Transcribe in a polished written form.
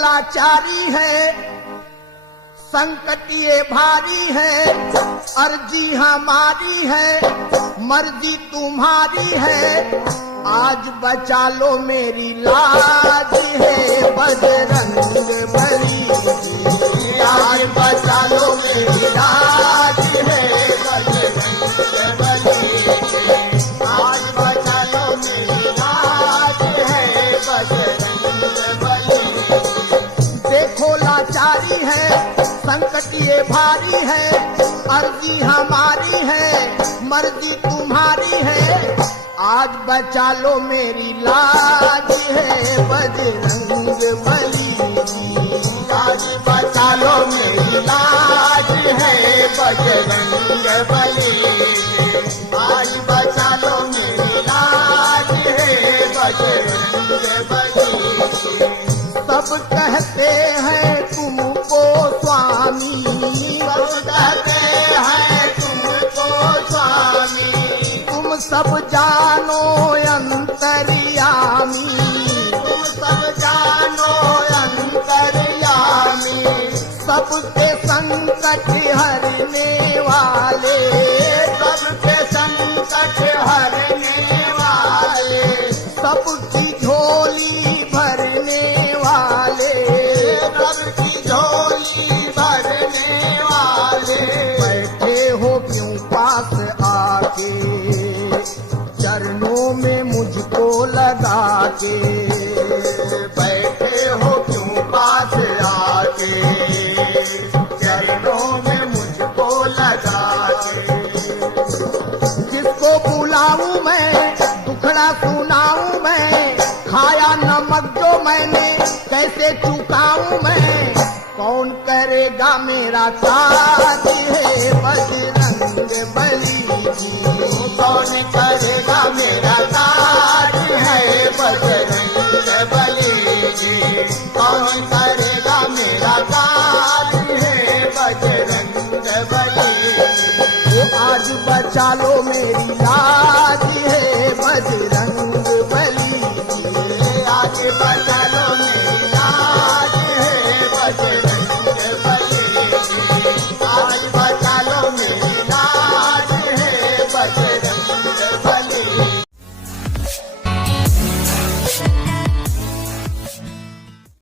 लाचारी है, संकट ये भारी है, अर्जी हमारी है, मर्जी तुम्हारी है, आज बचा लो मेरी लाज है बजरंग बली। आज बचा लो मेरी लाज है बजरंग बली। आज बचा लो मेरी लाज है बजरंग बली। देखो लाचारी है, संकट ये भारी है, अर्जी हमारी है, मर्जी तुम्हारी है, आज बचा लो मेरी लाज है बजरंग बली। आज बचा लो मेरी लाज है बजरंग बली। आज बचा लो मेरी लाज है बजरंग बली। सब कहते हैं तुमको स्वामी, सब कहते हैं तुमको स्वामी, तुम सब जानो अंतर्यामी, तुम सब जानो अंतर्यामी, सबके संकट हरने वाले, सबके संकट हरने वाले, सबकी झोली भरने वाले, सबकी झोली भरने वाले। बैठे हो क्यों पास आके, चरणों में मुझको लगा के, बैठे हो क्यों पास आके, चरणों में मुझको लगा के। किसको बुलाऊं मैं, दुखड़ा सुनाऊं मैं, खाया नमक जो मैंने कैसे चुकाऊं मैं, कौन करेगा मेरा साथ है बजरंग बली। कौन करेगा मेरा साथ है बजरंग बली। कौन करेगा मेरा साथ है बजरंग बली। आज बचा लो मेरी लाज